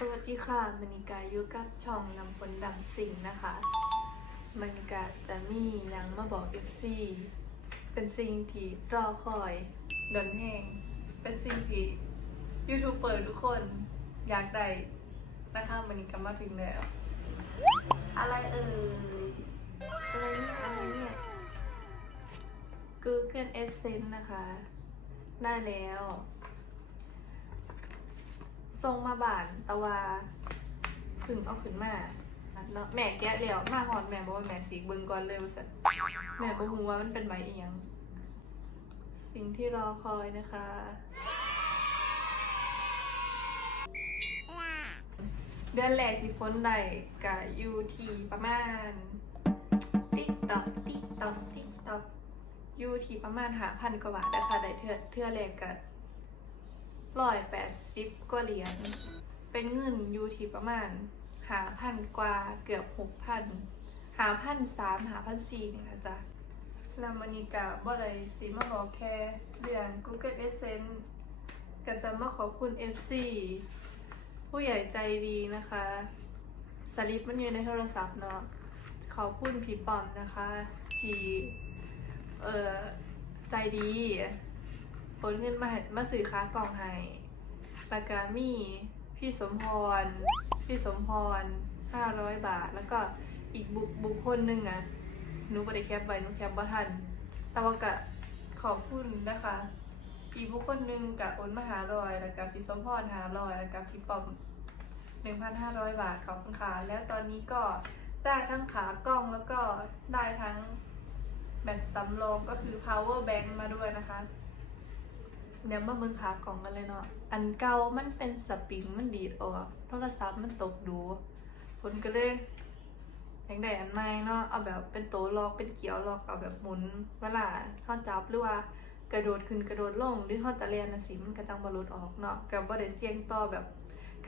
สวัสดีค่ะมณิกาอยู่กับช่องนำฝนดำสิงนะคะมณิกาจะมียังมาบอก FC เป็นสิ่งที่รอคอยดนแหงเป็นสิ่งที่ยูทูบเบอร์ทุกคนอยากได้นะคะมณิกามาถึงแล้ว อะไรเอ่ยอะไรเนี่ยอะไรเนี่ย Google Essence นะคะ ได้แล้ว ส่งมาบานแตะวาพึ่งเอาขึ้นมาเนาะแม่แกะแล้วมาหอดแม่บอกว่าแม่สีเบิ่งก่อนเลยว่าสันแม่บ่ฮู้ว่ามันเป็นไหมอียง สิ่งที่รอคอยนะคะ เดือนแรกที่ฝนได้กับยูทีประมาณ ติ๊กตอกติ๊กตอกติ๊กตอกยูทีประมาณหาพันกว่าบาทนะคะได้เทือเทือแรกกับ ร้อยแปดสิบกว่าเหรียญ เป็นเงินอยู่ที่ประมาณหาพันกว่าเกือบหกพันหาพันสามหาพันสี่นี่ค่ะจ้ะแล้วมันนี้กะบ่ได้สีมาบอกแค่เรื่อง Google Essence ก็จะมาขอบคุณ FC ผู้ใหญ่ใจดีนะคะ สลิปมันอยู่ในโทรศัพท์เนาะขอบคุณพี่ปอมนะคะ ที่เอ่อใจดี ฝนเงินมามาสื่อค้ากล่องให้แล้วก็มีพี่สมพร พี่สมพรห้าร้อยบาท แล้วก็อีกบุคบุคคลหนึ่งอะหนูบริแคปไว้หนูแคปบ่ทันแต่ว่าก็ขอบคุณนะคะอีกบุคคลหนึ่งกับโอนมาหาร้อยแล้วก็พี่สมพรหาร้อยแล้วก็พี่ปอมหนึ่งพันห้าร้อยบาทขอบคุณค่ะแล้วตอนนี้ก็ได้ทั้งขากล้องแล้วก็ได้ทั้งแบตสำรองก็คือ power bank มาด้วยนะคะ เดี๋ยวมาเบิ่งขากล่องกันเลยเนาะ อันเก่ามันเป็นสปริงมันดีดออกโทรศัพท์มันตกดูผลก็เลยอยากได้อันใหม่เนาะ เอาแบบเป็นโตล็อกเป็นเกี่ยวล็อก เอาแบบหมุนเวลาเขาจับหรือว่ากระโดดขึ้นกระโดดลงหรือเขาจะเรียนนะสิมันกระจังบอลุดออกเนาะกับบ่ได้เสี่ยงต่อแบบ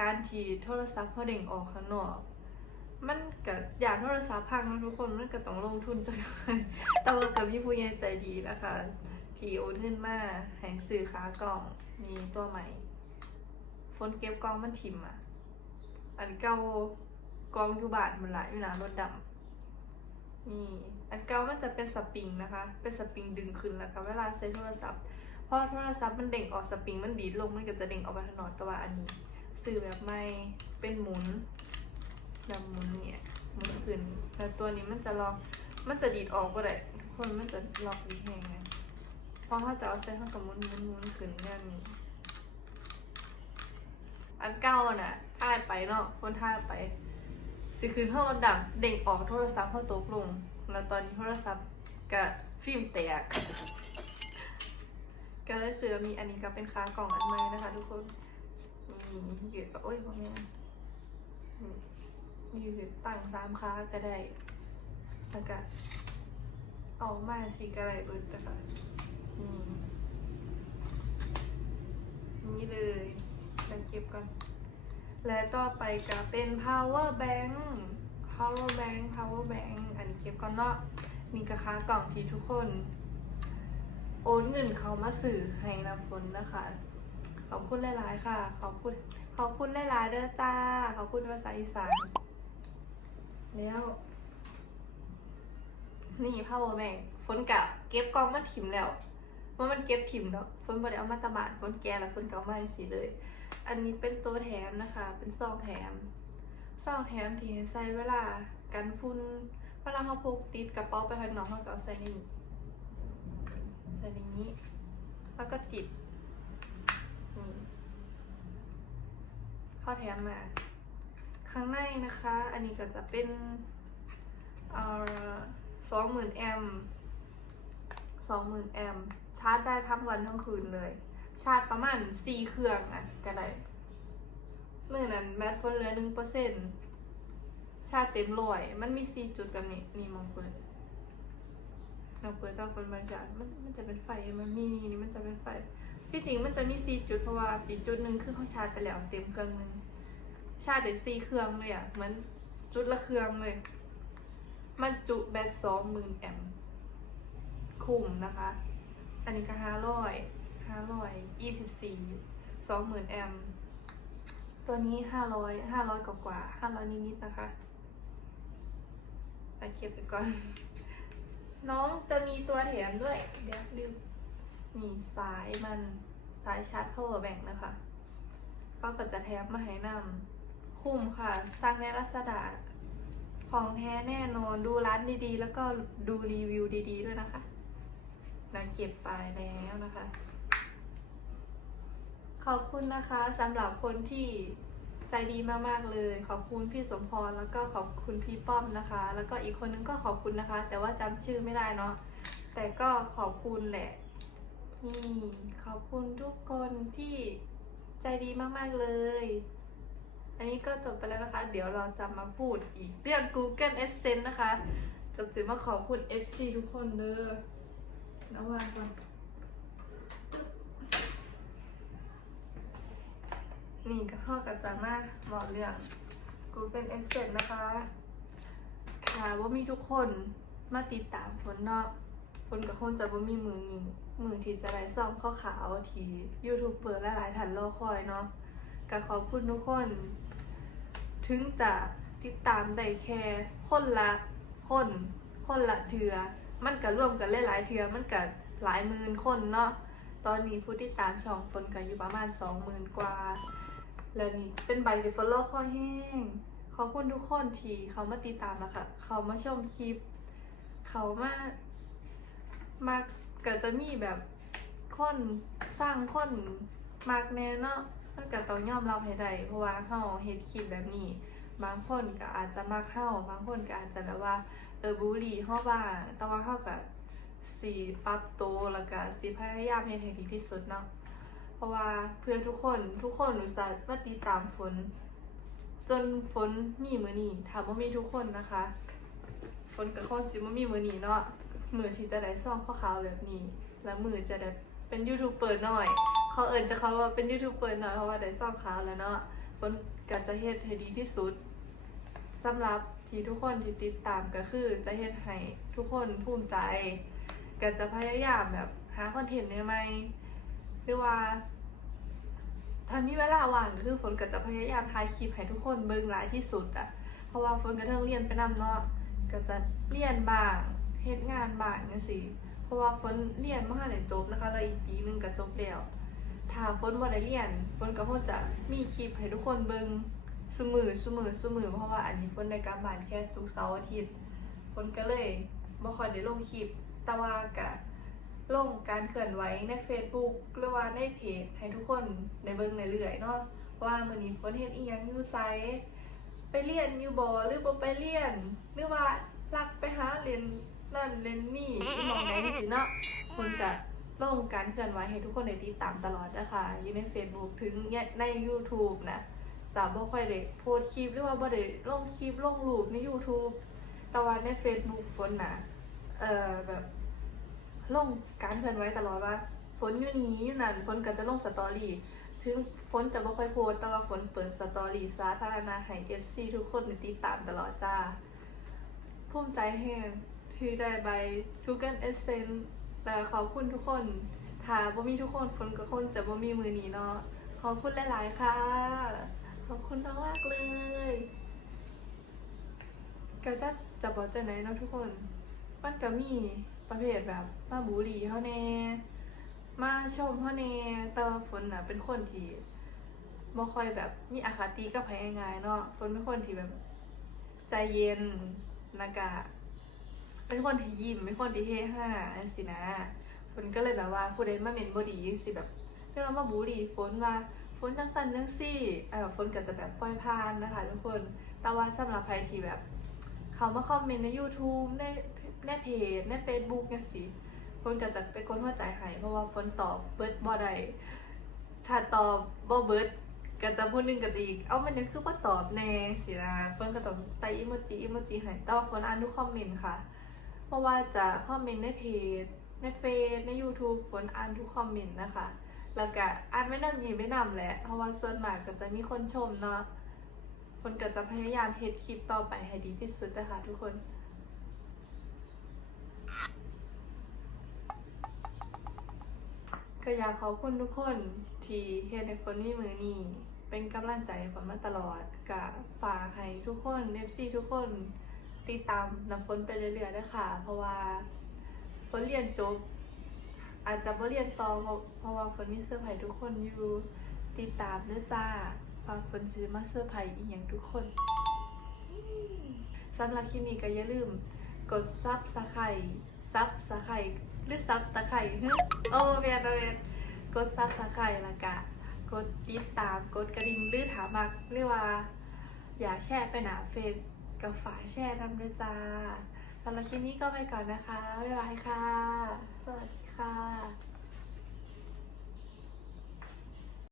การที่โทรศัพท์เขาเด้งออกข้างนอกมันก็อยากโทรศัพท์พังนะทุกคนมันก็ต้องลงทุนจังเลยแต่ว่ากับพี่ผู้ใหญ่ใจดีนะคะ ที่โอนเงินมาให้ซื้อขากล่อง มีตัวใหม่ฝนเก็บกล่องมันถิ่มอะ อันเก่ากล่องยูบาทมันหลายอยู่นะรถดำนี่ อันเก่ามันจะเป็นสปริงนะคะ เป็นสปริงดึงขึ้นแล้วค่ะเวลาใช้โทรศัพท์พอโทรศัพท์มันเด้งออกสปริงมันดีดลงมันก็จะเด้งออกไปข้างนอกแต่ว่าอันนี้ซื้อแบบไม่เป็นหมุนแบบหมุนเนี่ยหมุนขึ้นแล้วตัวนี้มันจะล็อกมันจะดีดออกก็ได้ทุกคนมันจะล็อกดีแหงไง พอเขาจะเอาใส่ข้างกับมุนมุนมุนขึ้นแน่นี้ อันเก้าน่ะท่ายไปเนาะคนท่ายไป สิคืนเข้าระดับเด้งออกโทรศัพท์เข้าตกลงแล้วตอนนี้โทรศัพท์กับฟิล์มแตกก็เลยเสือมีอันนี้ก็เป็นค้ากล่องอันใหม่นะคะทุกคนนี่ยืดโอ้ยพ่อแม่นี่มียืดตั้งสามค้าก็ได้แล้วก็เอามาสีกระไรเบิดกันค่ะ นี่เลยจะเก็บก่อน และต่อไปก็เป็น power bank power bank power bank อันนี้เก็บก่อนเนาะ มีกระคากล่องที่ทุกคน โอนเงินเขามาสื่อให้น้ำฝนนะคะ ขอบคุณหลาย ๆ ค่ะ ขอบคุณ ขอบคุณหลาย ๆ เด้อจ้า ขอบคุณภาษาอีสาน แล้วนี่ power bank ฝนกะเก็บกล่องมันถิ่มแล้ว ว่ามันเก็บถิ่มแล้วฝนบ่ได้เอามาตะบานฝนแกะแล้วฝนก็เอามาสิเลย อันนี้เป็นตัวแถมนะคะ เป็นซองแถมซองแถมที่ใส่เวลากันฝุ่นเวลาเขาพกติดกระเป๋าไปข้างนอกเขาก็เอาใส่นี้ใส่นี้ แล้วก็จิบนี่เขาแถมมาข้างในนะคะ อันนี้ก็จะเป็นเอ่อสองหมื่นแอมสองหมื่นแอม ชาร์จได้ทั้งวันทั้งคืนเลย ชาร์จประมาณสี่เครื่องอะก็ได้เมื่อนั้นแบตเฟนเหลือหนึ่งเปอร์เซ็นชาร์จเต็มร้อย มันมีสี่จุดแบบนี้นี่มองเปิดลองเปิดตอคนบรรยากาศมันมันจะเป็นไฟ มันมีนี่มันจะเป็นไฟ ที่จริงมันจะมีสี่จุดเพราะว่าอีกจุดหนึ่งคือเขาชาร์จไปแล้วเต็มเครื่องหนึ่งชาร์จได้สี่เครื่องเลยอะ เหมือนจุดละเครื่องเลย มันจุแบตสองหมื่นแอมป์คุ้มนะคะ อันนี้ก็ห้าร้อยห้าร้อยยี่สิบสี่สองหมื่นแอมตัวนี้ห้าร้อยห้าร้อยกว่าห้าร้อยนิดๆนะคะไปเก็บไปก่อน น้องจะมีตัวแถมด้วย เดี๋ยวลืมมีสายมันสายชาร์จ power bank นะคะก็ก็จะแถมมาให้นำคุ้มค่ะ สร้างในรัศดาของแท้แน่นอนดูร้านดีๆ แล้วก็ดูรีวิวดีๆด้วยนะคะ นะเก็บไปแล้วนะคะ ขอบคุณนะคะสำหรับคนที่ใจดีมากๆเลย ขอบคุณพี่สมพรแล้วก็ขอบคุณพี่ป้อมนะคะ แล้วก็อีกคนนึงก็ขอบคุณนะคะ แต่ว่าจำชื่อไม่ได้เนาะแต่ก็ขอบคุณแหละนี่ขอบคุณทุกคนที่ใจดีมากๆเลย อันนี้ก็จบไปแล้วนะคะ เดี๋ยวเราจะมาพูดอีกเรื่อง Google Essence นะคะกับจะมาขอบคุณ FC ทุกคนเด้อ นะววางก่อนนี่ก็ข้ากับจะมาบอกเรื่อง Google Essence นะคะค่ะว่ามีทุกคนมาติดตามฝนเนาะฝนกับคนจะว่ามีมือนี้มือที่จะได้ซ่อมข้าวขาวที่ยูทูบเบอร์หลายๆท่านรอคอยเนาะก็ขอบคุณทุกคน ถึงจะติดตามได้แค่คนละคน คนละเทือ มันก็ร่วมกันหลายๆเทือมันก็หลายหมื่นคนเนาะตอนนี้ผู้ติดตามช่องฝนก็อยู่ประมาณสองหมื่นกว่า แล้วนี่เป็นใบเดฟอลโล่ข้อแห้งขอบคุณทุกคนที่เขามาติดตามนะคะเขามาชมคลิป เขามามาก็จะมีแบบคนสร้างคนมากแน่เนาะมันก็ต้องยอมรับให้ได้เพราะว่าเขาเฮ็ดคลิปแบบนี้ บางคนก็อาจจะมาเข้าบางคนก็อาจจะแบบว่า เออบูลลี่เฮาบ้างแต่ว่าเฮาก็สิปรับตัวแล้วก็สิพยายามเฮ็ดให้ดีที่สุดเนาะเพราะว่าเพื่อทุกคนทุกคนอุตส่าห์มาติดตามฝน จนฝนมีมือนี้ถามว่ามีทุกคนนะคะ ฝนกับคนสิว่ามีมือนี้เนาะมือที่จะได้ซ่อมข้อขาวแบบนี้ แล้วมือจะได้เป็นยูทูบเบอร์หน่อย เขาเอิญจะเขาว่าเป็นยูทูบเบอร์หน่อยเพราะว่าได้ซ่อมขาวแล้วเนาะฝนก็จะเฮ็ดให้ดีที่สุดสำหรับ ที่ทุกคนที่ติดตามก็คือจะเฮ็ดให้ทุกคนภูมิใจ ก็จะพยายามแบบหาคอนเทนต์ใหม่ๆหรือว่าถ้ามีเวลาว่างก็คือฝนก็จะพยายามถ่ายคลิปให้ทุกคนเบิ่งหลายที่สุดอะเพราะว่าฝนก็เทิงเรียนไปนำเนาะก็จะเรียนบ้างเฮ็ดงานบ้างจังซี่เพราะว่าฝนเรียนมหาลัยจบนะคะแล้วอีกปีหนึงก็จบแล้วถ้าฝนบ่ได้เรียนฝนก็คงจะมีคลิปให้ทุกคนเบิ่ง ซุมือซุมือซุมือเพราะว่าอันนี้ฝนได้กลับบ้านแค่ศุกร์เสาร์อาทิตย์ฝนก็เลยบ่ค่อยได้ลงคลิปแต่ว่าก็ลงการเคลื่อนไหวใน Facebook หรือว่าในเพจให้ทุกคนได้เบิ่งเรื่อยๆเนาะว่ามื้อนี้ฝนเฮ็ดอีหยังอยู่ไสไปเรียนอยู่บ่หรือบ่ไปเรียน หรือว่าลักไปหาเรียนนั่นเรียนนี่ที่มองไหนจังซี่เนาะฝนก็ลงการเคลื่อนไหวให้ทุกคนได้ติดตามตลอดนะคะอยู่ใน Facebook ถึงใน YouTube นะ จะบ่ค่อยได้โพสต์คลิปหรือว่าบ่ได้ลงคลิปลงรูปใน YouTube แต่ว่าใน Facebook ฝนน่ะเอ่อแบบลงการเคลื่อนไหวตลอดว่าฝนอยู่นี้อยู่นั่นฝนก็จะลงสตอรี่ถึงฝนจะไม่ค่อยโพสต์แต่ว่าฝนเปิดสตอรี่สาธารณะให้ FC ทุกคนติดตามตลอดจ้าภูมิใจแห้งที่ได้ใบ Google Essence และขอบคุณทุกคนถ้าบ่มีทุกคนฝนก็คงจะบ่มีมือนี้เนาะขอบคุณหลาย ๆ ค่ะ ขอบคุณมากๆเลยก็จะจะบอกจะไหนเนาะทุกคน มันก็มีประเภทแบบมาบูลลี่เขาแน่มาชมเขาแน่แต่ว่าฝนน่ะเป็นคนที่บ่ค่อยแบบมีอคติกับใครง่ายๆเนาะฝนเป็นคนที่แบบ ใจเย็นแล้วก็เป็นคนที่ยิ้มเป็นคนที่เฮฮาอันสินะฝนก็เลยแบบว่าผู้ใดมาเมนบ่ดีสิแบบเรียกว่ามาบูลลี่ฝนว่า ฝนจังสันจังซี่เออฝนก็จะแบบปล่อยผ่านนะคะทุกคนแต่ว่าสำหรับใครที่แบบ เขามาคอมเมนต์ใน YouTube ในในเพจใน Facebook เนี่ยสิคนก็จะเป็นคนหัวใจหายเพราะว่าฝนตอบเบิร์ดบ่ได้ถ้าตอบบ่เบิร์ดก็จะพูดนึงก็จะอีก เอ้ามันยังคือว่าตอบแน่สินะเฟิร์นก็ต้องใส่อีโมจิอีโมจิให้แต่ว่าฝนอ่านทุกคอมเมนต์ค่ะ เพราะว่าจะคอมเมนต์ในเพจ ในเฟซใน YouTube ฝนอ่านทุกคอมเมนต์นะคะ แล้วก็อ่านไม่นำยินไม่นำแหละ เพราะว่าส่วนมากก็จะมีคนชมเนาะคนก็จะพยายามเฮ็ดคลิปต่อไปให้ดีที่สุดนะคะทุกคนก็อยากขอบคุณทุกคนที่เฮ็ดให้ฝนมีมือนี้เป็นกำลังใจฝนมาตลอดกับฝากให้ทุกคนเอฟซีทุกคนติดตามน้ำฝนไปเรื่อยๆด้วยค่ะ เพราะว่าฝนเรียนจบ อาจจะไม่เรียนต่อเพราะเพราะว่าฝนมีเสื้อร์ไผ่ทุกคนอยู่ติดตามด้วยจ้าฝากฝนซื้อมาเสื้อร์ไผ่อีกอย่างทุกคนสำหรับคลิปนี้ก็อย่าลืม กดซับสไครซับสไครหรือซับตะไคร่โอ้เมียนเมียนกดซับสไครล้วก็กดติดตามกดกระดิ่งหรือถามมักหรือว่า อยากแชร์ไปหนาเฟซกับฝากแชร์นำด้วยจ้าสำหรับคลิปนี้ก็ไปก่อนนะคะบ๊ายบายค่ะ สวัสดี ค่ะ